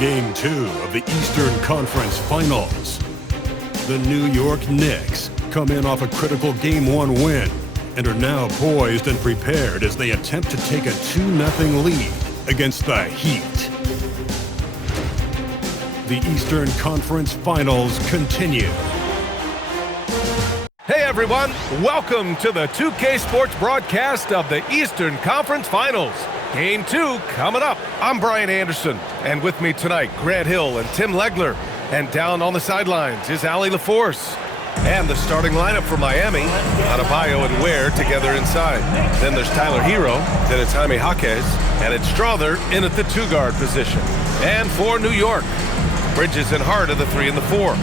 Game 2 of the Eastern Conference Finals. The New York Knicks come in off a critical Game 1 win and are now poised and prepared as they attempt to take a 2-0 lead against the Heat. The Eastern Conference Finals continue. Hey everyone, welcome to the 2K Sports broadcast of the Eastern Conference Finals. Game 2 coming up. I'm Brian Anderson, and with me tonight, Grant Hill and Tim Legler. And down on the sidelines is Allie LaForce. And the starting lineup for Miami, Adebayo and Ware together inside. Then there's Tyler Hero, then it's Jaime Jaquez, and it's Strawther in at the 2-guard position. And for New York, Bridges and Hart are the 3 and the 4.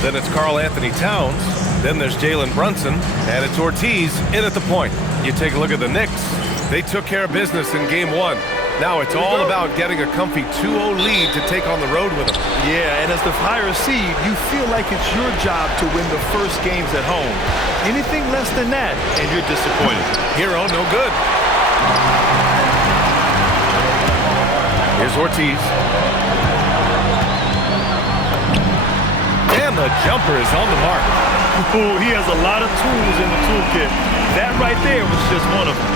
Then it's Karl Anthony Towns, then there's Jalen Brunson, and it's Ortiz in at the point. You take a look at the Knicks. They took care of business in Game 1. Now it's all about getting a comfy 2-0 lead to take on the road with them. Yeah, and as the higher seed, you feel like it's your job to win the first games at home. Anything less than that, and you're disappointed. Hero, no good. Here's Ortiz. And the jumper is on the mark. Ooh, he has a lot of tools in the toolkit. That right there was just one of them.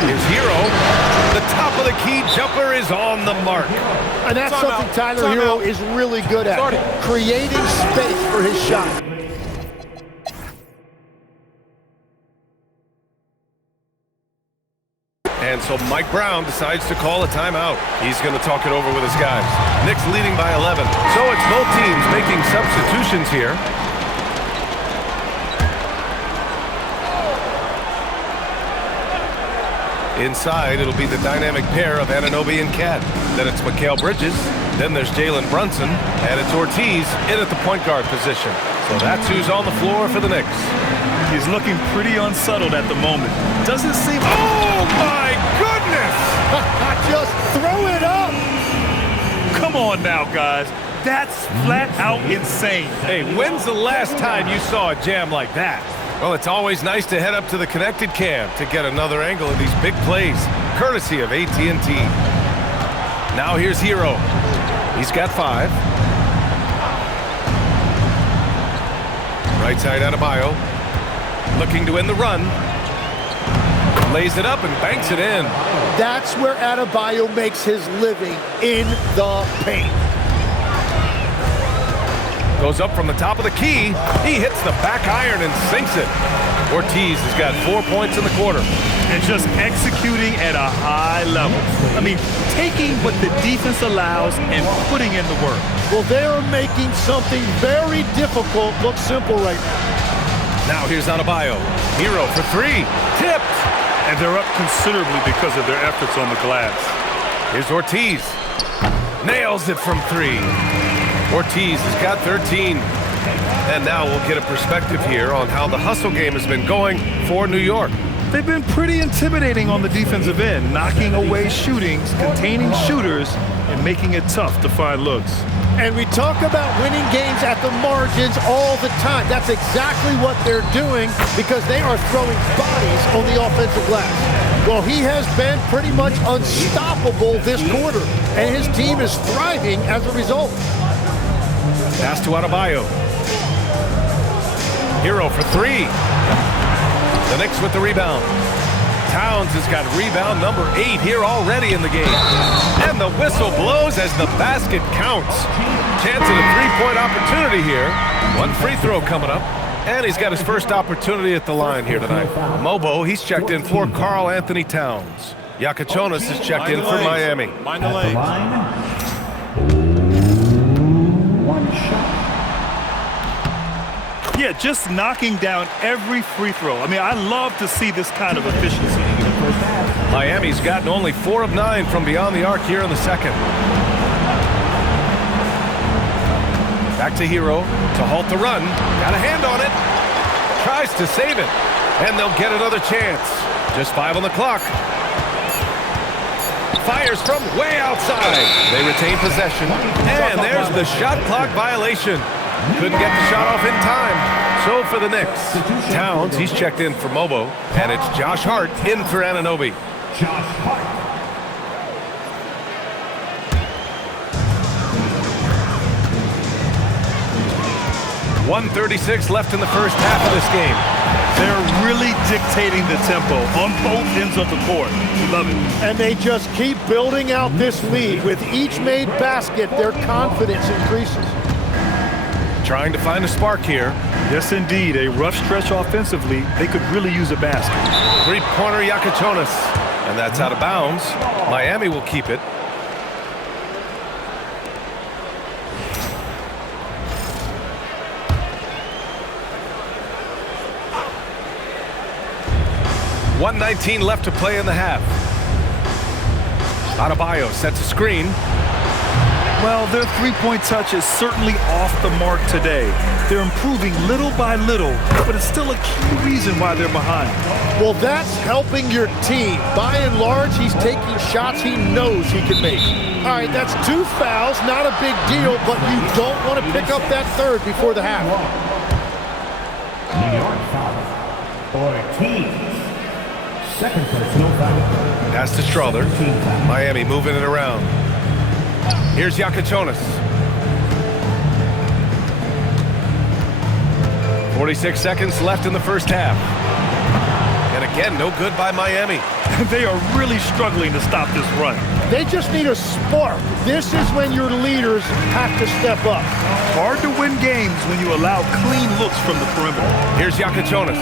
Here's Hero. The top of the key jumper is on the mark. And that's something Tyler Hero is really good at. Creating space for his shot. And so Mike Brown decides to call a timeout. He's going to talk it over with his guys. Knicks leading by 11. So it's both teams making substitutions here. Inside, it'll be the dynamic pair of Anunoby and Cat. Then it's Mikal Bridges. Then there's Jalen Brunson. And it's Ortiz in at the point guard position. So that's who's on the floor for the Knicks. He's looking pretty unsettled at the moment. Doesn't seem... Oh, my goodness! Just throw it up! Come on now, guys. That's flat out insane. Hey, when's the last time you saw a jam like that? Well, it's always nice to head up to the connected cam to get another angle of these big plays, courtesy of AT&T. Now here's Hero. He's got 5. Right side Adebayo. Looking to end the run. Lays it up and banks it in. That's where Adebayo makes his living, in the paint. Goes up from the top of the key. He hits the back iron and sinks it. Ortiz has got 4 points in the quarter. And just executing at a high level. I mean, taking what the defense allows and putting in the work. Well, they're making something very difficult look simple right now. Now here's Adebayo. Hero for 3. Tipped. And they're up considerably because of their efforts on the glass. Here's Ortiz. Nails it from 3. Ortiz has got 13. And now we'll get a perspective here on how the hustle game has been going for New York. They've been pretty intimidating on the defensive end, knocking away shootings, containing shooters, and making it tough to find looks. And we talk about winning games at the margins all the time. That's exactly what they're doing because they are throwing bodies on the offensive glass. Well, he has been pretty much unstoppable this quarter, and his team is thriving as a result. Pass to Adebayo. Hero for 3. The Knicks with the rebound. Towns has got rebound number 8 here already in the game. And the whistle blows as the basket counts. Chance at a 3-point opportunity here. 1 free throw coming up. And he's got his first opportunity at the line here tonight. Mobo, he's checked in for Karl Anthony Towns. Yakachonis has checked in for Miami. Mind the legs. Yeah, just knocking down every free throw. I mean, I love to see this kind of efficiency. Miami's gotten only 4 of 9 from beyond the arc here in the second. Back to Hero to halt the run. Got a hand on it. Tries to save it. And they'll get another chance. Just 5 on the clock. Fires from way outside. They retain possession. And there's the shot clock violation. Couldn't get the shot off in time. So for the Knicks, Towns, he's checked in for Mobo. And it's Josh Hart in for Anunoby. 1:36 left in the first half of this game. They're really dictating the tempo on both ends of the court. Love it. And they just keep building out this lead. With each made basket, their confidence increases. Trying to find a spark here. Yes, indeed. A rough stretch offensively. They could really use a basket. Three-pointer Yakachonis. And that's out of bounds. Miami will keep it. .119 left to play in the half. Adebayo sets a screen. Well, their three-point touch is certainly off the mark today. They're improving little by little, but it's still a key reason why they're behind. Well, that's helping your team. By and large, he's taking shots he knows he can make. All right, that's 2 fouls, not a big deal, but you don't want to pick up that third before the half. New York foul. Ortiz. Second personal foul. Pass to Strother. Miami moving it around. Here's Yakachonis. 46 seconds left in the first half. And again, no good by Miami. They are really struggling to stop this run. They just need a spark. This is when your leaders have to step up. Hard to win games when you allow clean looks from the perimeter. Here's Yakachonis.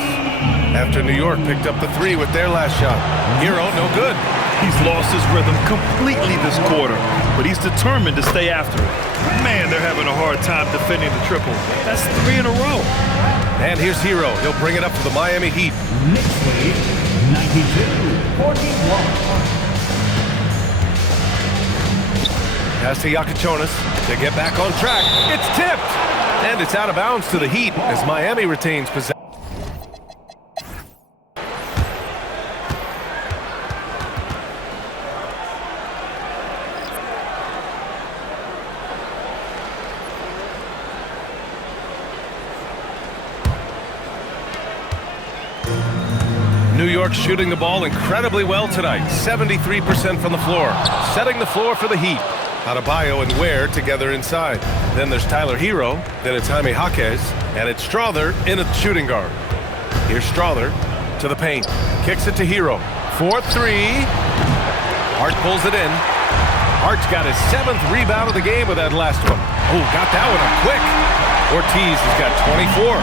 After New York picked up the 3 with their last shot. Hero, no good. He's lost his rhythm completely this quarter, but he's determined to stay after it. Man, they're having a hard time defending the triple. That's 3 in a row. And here's Hero. He'll bring it up for the Miami Heat. Knicks lead 92-41. Pass to Yakachonis to get back on track. It's tipped. And it's out of bounds to the Heat as Miami retains possession. New York shooting the ball incredibly well tonight. 73% from the floor. Setting the floor for the Heat. Adebayo and Ware together inside. Then there's Tyler Hero. Then it's Jaime Jaquez. And it's Strother in a shooting guard. Here's Strother to the paint. Kicks it to Hero. 4-3. Hart pulls it in. Hart's got his 7th rebound of the game with that last one. Oh, got that one up quick. Ortiz has got 24.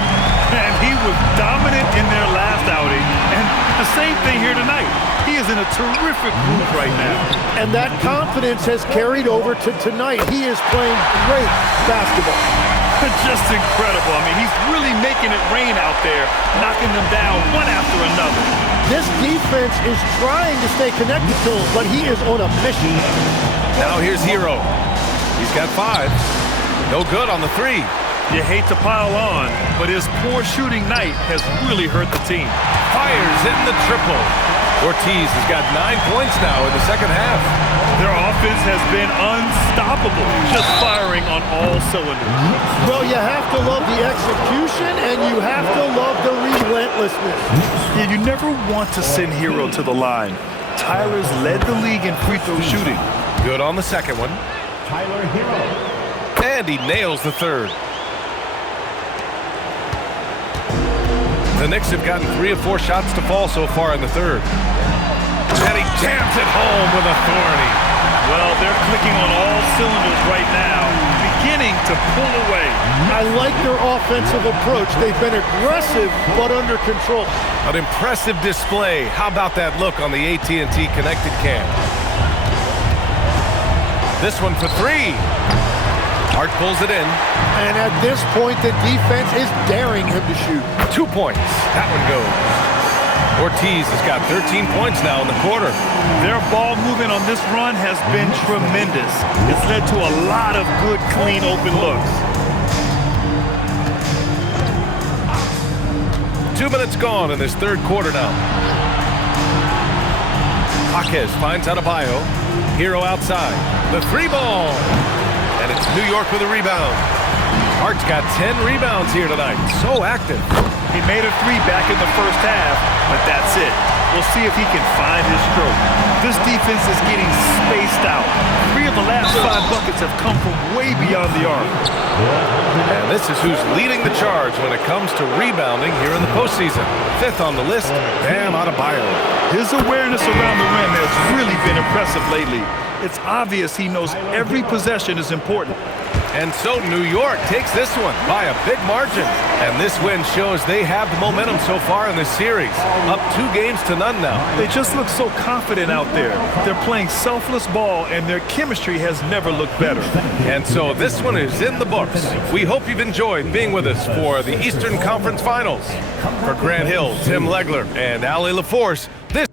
And he was dominant in their last outing. And the same thing here tonight. He is in a terrific group right now. And that confidence has carried over to tonight. He is playing great basketball. Just incredible. I mean, he's really making it rain out there, knocking them down one after another. This defense is trying to stay connected to him, but he is on a mission. Now here's Hero. He's got 5. No good on the 3. You hate to pile on, but his poor shooting night has really hurt the team. Fires in the triple. Ortiz has got 9 points now in the second half. Their offense has been unstoppable, just firing on all cylinders. Well, you have to love the execution, and you have to love the relentlessness. Yeah, you never want to send Hero to the line. Tyler's led the league in free throw shooting. Good on the second one. Tyler Hero. And he nails the third. The Knicks have gotten 3 of 4 shots to fall so far in the third. And he jams it home with authority. Well, they're clicking on all cylinders right now, beginning to pull away. I like their offensive approach. They've been aggressive, but under control. An impressive display. How about that look on the AT&T connected cam? This one for 3. Hart pulls it in. And at this point, the defense is daring him to shoot. 2 points. That one goes. Ortiz has got 13 points now in the quarter. Their ball movement on this run has been tremendous. It's led to a lot of good, clean, open looks. 2 minutes gone in this third quarter now. Jaquez finds Adebayo. Hero outside. The 3 ball. And it's New York with a rebound. Hart's got 10 rebounds here tonight. So active. He made a 3 back in the first half, but that's it. We'll see if he can find his stroke. This defense is getting spaced out. 3 of the last 5 buckets have come from way beyond the arc. And this is who's leading the charge when it comes to rebounding here in the postseason. 5th on the list, Bam Adebayo. His awareness around the rim has really been impressive lately. It's obvious he knows every possession is important. And so New York takes this one by a big margin. And this win shows they have the momentum so far in this series. Up 2 games to none now. They just look so confident out there. They're playing selfless ball, and their chemistry has never looked better. And so this one is in the books. We hope you've enjoyed being with us for the Eastern Conference Finals. For Grant Hill, Tim Legler, and Allie LaForce, this